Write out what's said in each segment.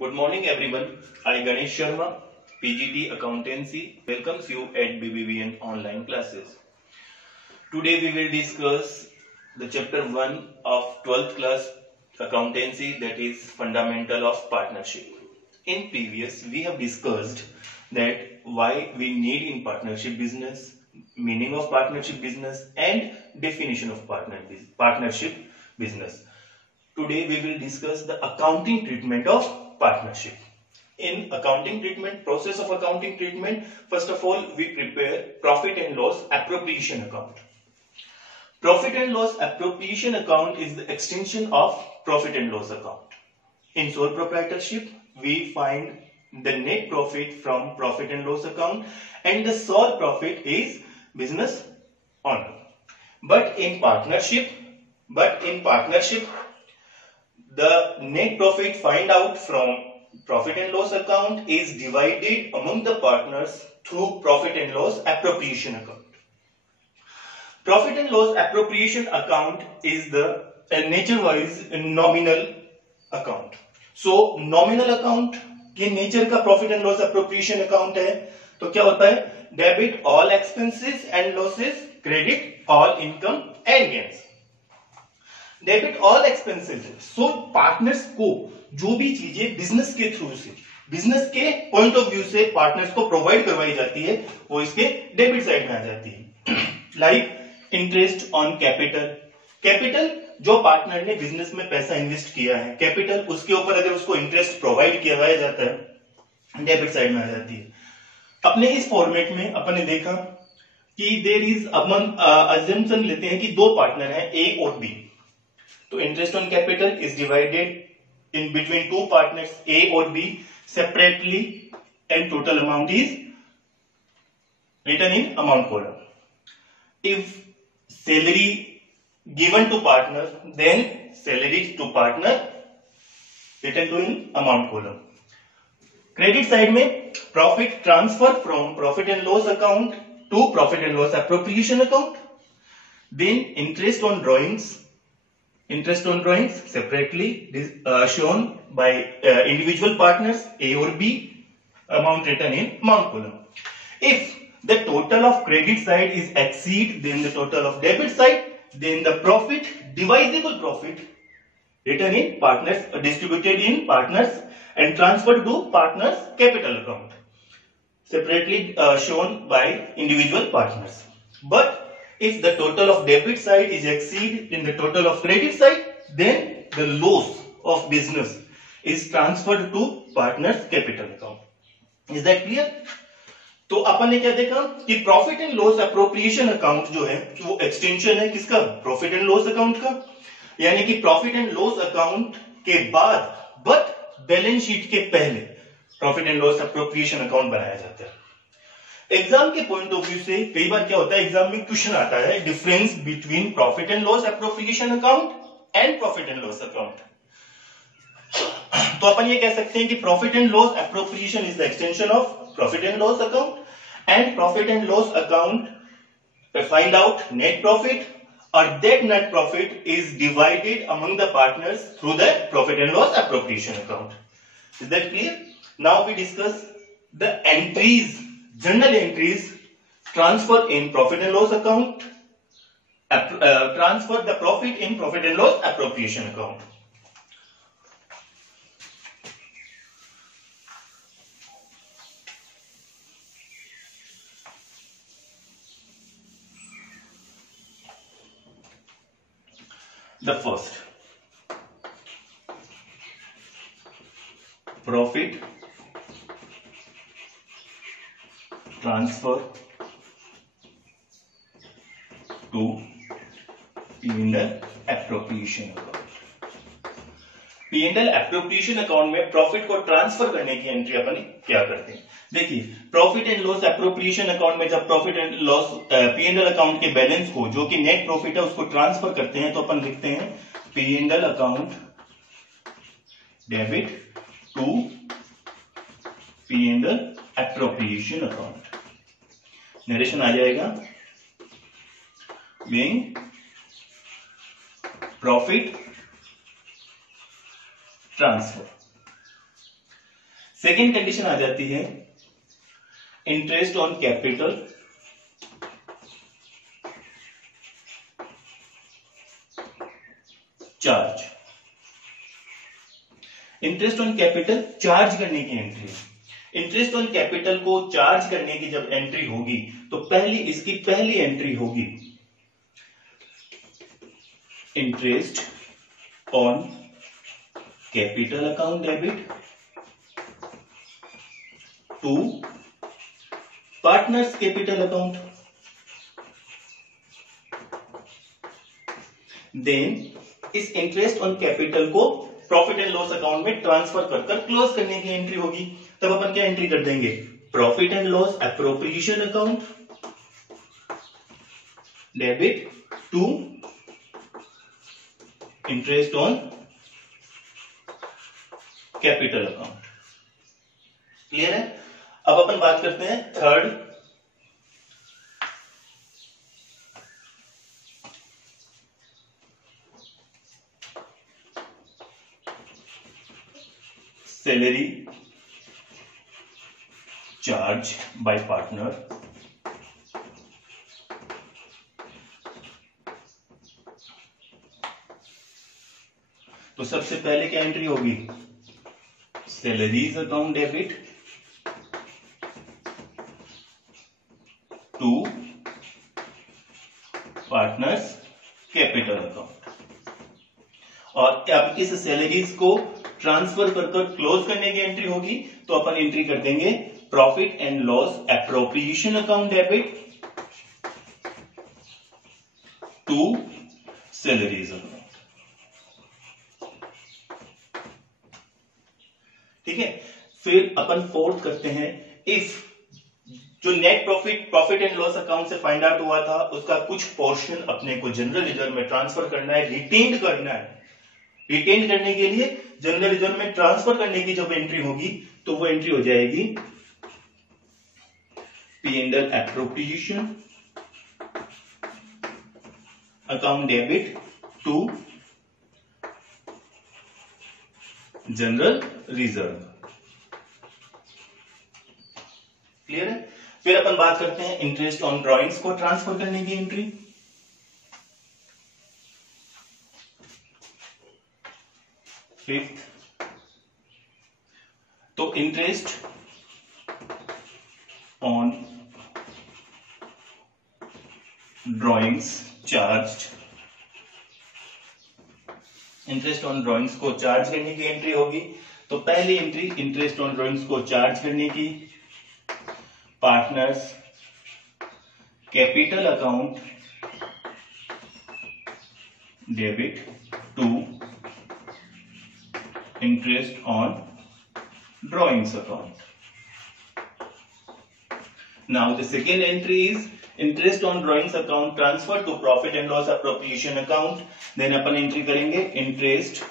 Good morning everyone. I Ganesh Sharma, PGT Accountancy, welcomes you at BBVN online classes. Today we will discuss the chapter 1 of 12th class accountancy, that is fundamental of partnership. In previous we have discussed that why we need in partnership business, meaning of partnership business and definition of partnership business. Today we will discuss the accounting treatment of partnership. In accounting treatment, process of accounting treatment, first of all we prepare profit and loss appropriation account. Profit and loss appropriation account is the extension of profit and loss account. In sole proprietorship, we find the net profit from profit and loss account and the sole profit is business owner. But in partnership, the net profit find out from profit and loss account is divided among the partners through profit and loss appropriation account. Profit and loss appropriation account is the nature wise nominal account. So nominal account के nature का profit and loss appropriation account है, तो क्या होता है? Debit all expenses and losses, credit all income and gains. Debit all expenses. So partners को जो भी चीजें बिजनेस के थ्रू से, बिजनेस के पॉइंट ऑफ व्यू से पार्टनर्स को प्रोवाइड करवाई जाती है, वो इसके डेबिट साइड में आ जाती है. Like interest on capital. Capital जो पार्टनर ने बिजनेस में पैसा इन्वेस्ट किया है, कैपिटल उसके ऊपर अगर उसको इंटरेस्ट प्रोवाइड किया जाता है, डेबिट साइड में आ जाती है. अपने इस फॉर्मेट में अपन ने देखा कि देयर इज अजम्पशन लेते हैं कि दो पार्टनर हैं ए और बी. तो interest on capital is divided in between two partners A और B separately and total amount is written in amount column. If salary given to partner, then salary to partner written to in amount column. Credit side में profit transfer from profit and loss account to profit and loss appropriation account. Then interest on drawings separately shown by individual partners A or B, amount written in amount column. If the total of credit side is exceed then the total of debit side, then the profit, divisible profit written in partners, distributed in partners and transferred to partners capital account, separately shown by individual partners. But if the total of debit side is exceed in the total of credit side, then the loss of business is transferred to partners capital account. Is that clear? तो अपन ने क्या देखा कि profit and loss appropriation account जो है वो extension है किसका? प्रॉफिट एंड लॉस अकाउंट का. यानी कि प्रॉफिट एंड लॉस अकाउंट के बाद बट बैलेंस शीट के पहले profit and loss appropriation account बनाया जाता है. एग्जाम के पॉइंट ऑफ व्यू से कई बार क्या होता है, एग्जाम में क्वेश्चन आता है difference between profit and loss appropriation account and profit and loss account. तो अपन ये कह सकते हैं कि profit and loss appropriation is the extension of profit and loss account and profit and loss account find out net profit or that net profit is divided among the partners through the profit and loss appropriation account. Is that clear? Now we discuss the entries, journal entries, transfer in profit and loss account, transfer the profit in profit and loss appropriation account. The first, profit transfer to P&L appropriation account. P&L appropriation account में profit को transfer करने की entry अपन क्या करते हैं? देखिए, profit and loss appropriation account में जब profit and loss P&L account के बैलेंस को जो कि नेट प्रॉफिट है उसको ट्रांसफर करते हैं, तो अपन लिखते हैं P&L account debit to P&L appropriation account. Narration आ जाएगा being profit transfer. Second condition आ जाती है interest on capital charge. Interest on capital charge करने की एंट्री। इंटरेस्ट ऑन कैपिटल को चार्ज करने की जब एंट्री होगी तो इसकी पहली एंट्री होगी interest on capital account debit to partners capital account. Then इस इंटरेस्ट ऑन कैपिटल को प्रॉफिट एंड लॉस अकाउंट में ट्रांसफर कर क्लोज करने की एंट्री होगी। तब अपन क्या एंट्री कर देंगे, profit and loss appropriation account debit to interest on capital account. Clear है। अब अपन बात करते हैं third, salary charge by partner. तो सबसे पहले क्या एंट्री होगी, salaries account debit to partners capital account. और अब इस सैलरीज को ट्रांसफर कर क्लोज करने की एंट्री होगी तो अपन एंट्री कर देंगे profit and loss appropriation account debit to salaries account. ठीक है। फिर अपन फोर्थ करते हैं, इफ जो net profit and loss account से फाइंड आउट हुआ था उसका कुछ पोर्शन अपने को जनरल रिजर्व में ट्रांसफर करना है, रिटेन्ड करना है। रिटेन करने के लिए जनरल रिजर्व में ट्रांसफर करने की जब एंट्री होगी तो वो एंट्री हो जाएगी P&L appropriation account debit to general reserve. Clear है। फिर अपन बात करते हैं इंटरेस्ट ऑन ड्रॉइंग्स को ट्रांसफर करने की एंट्री। फिफ्थ, तो interest on drawings charge. Interest on drawings को चार्ज करने की एंट्री होगी तो पहली एंट्री इंटरेस्ट ऑन ड्रॉइंग्स को चार्ज करने की, partners capital account debit to interest on drawings account. Now the second entry is interest on drawings account transfer to profit and loss appropriation account. Then अपन entry करेंगे interest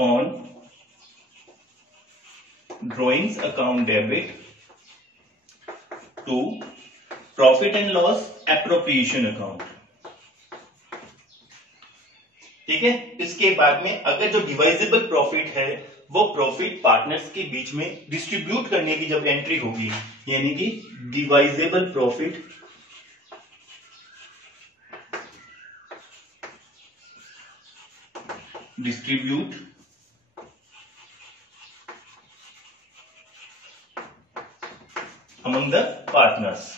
on drawings account debit to profit and loss appropriation account. ठीक है। इसके बाद में अगर जो divisible profit है वो प्रॉफिट पार्टनर्स के बीच में डिस्ट्रीब्यूट करने की जब एंट्री होगी, यानी कि divisible profit distribute among the partners.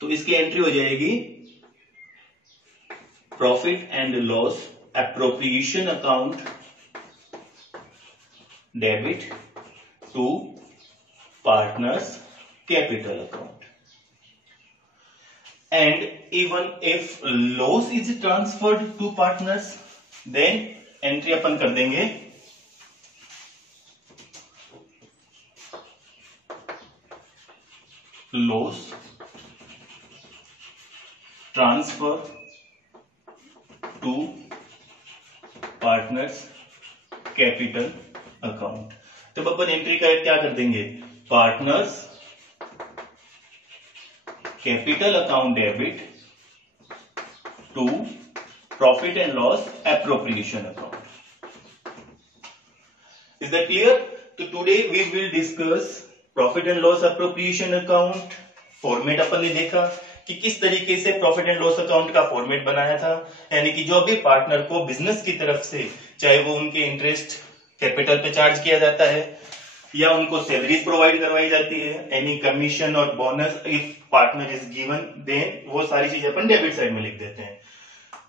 तो इसकी एंट्री हो जाएगी profit and loss appropriation account debit to partners capital account. And even if loss is transferred to partners, then entry अपन कर देंगे loss transfer to partners capital account. तब अपन entry का क्या कर देंगे, partners capital account debit to profit and loss appropriation account. Is that clear? तो today we will discuss profit and loss appropriation account. Format अपन ने देखा कि किस तरीके से प्रॉफिट एंड लॉस अकाउंट का फॉर्मेट बनाया था, यानी कि जो भी पार्टनर को बिजनेस की तरफ से चाहे वो उनके इंटरेस्ट कैपिटल पे चार्ज किया जाता है या उनको सैलरीज प्रोवाइड करवाई जाती है, एनी कमीशन और bonus if partner is given, then वो सारी चीजें अपन डेबिट साइड में लिख देते हैं।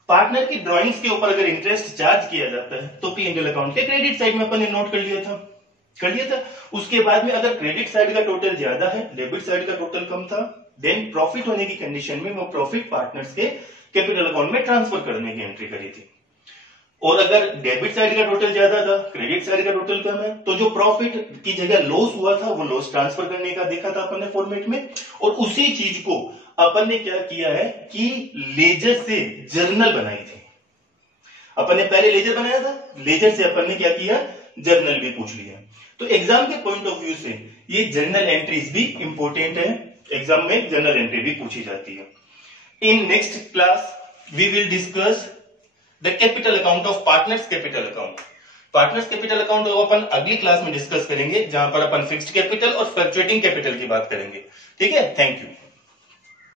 पार्टनर की ड्रॉइंग्स के ऊपर अगर इंटरेस्ट चार्ज किया जाता है तो P&L अकाउंट के क्रेडिट साइड में अपन ने नोट कर लिया था। उसके बाद में अगर क्रेडिट साइड का टोटल ज्यादा है, डेबिट साइड का टोटल कम था, देन प्रॉफिट होने की कंडीशन में वो प्रॉफिट पार्टनर्स के कैपिटल अकाउंट में ट्रांसफर करने की एंट्री करी थी। और अगर डेबिट साइड का टोटल ज्यादा था, क्रेडिट साइड का टोटल कम है, तो जो प्रॉफिट की जगह लॉस हुआ था वो लॉस ट्रांसफर करने का देखा था अपन ने फॉर्मेट में। और उसी चीज को अपन ने क्या किया है कि लेजर से जर्नल बनाई थी। अपन ने पहले लेजर बनाया था, लेजर से अपन ने क्या किया, जर्नल भी पूछ लिया। तो एग्जाम के पॉइंट ऑफ व्यू से ये जर्नल एंट्रीज भी इंपॉर्टेंट है, एग्जाम में जर्नल एंट्री भी पूछी जाती है। In next class we will discuss the capital account of partners capital account. Partners capital account को अपन अगली क्लास में डिस्कस करेंगे, जहां पर अपन फिक्स्ड कैपिटल और फ्लक्चुएटिंग कैपिटल की बात करेंगे। ठीक है, थैंक यू।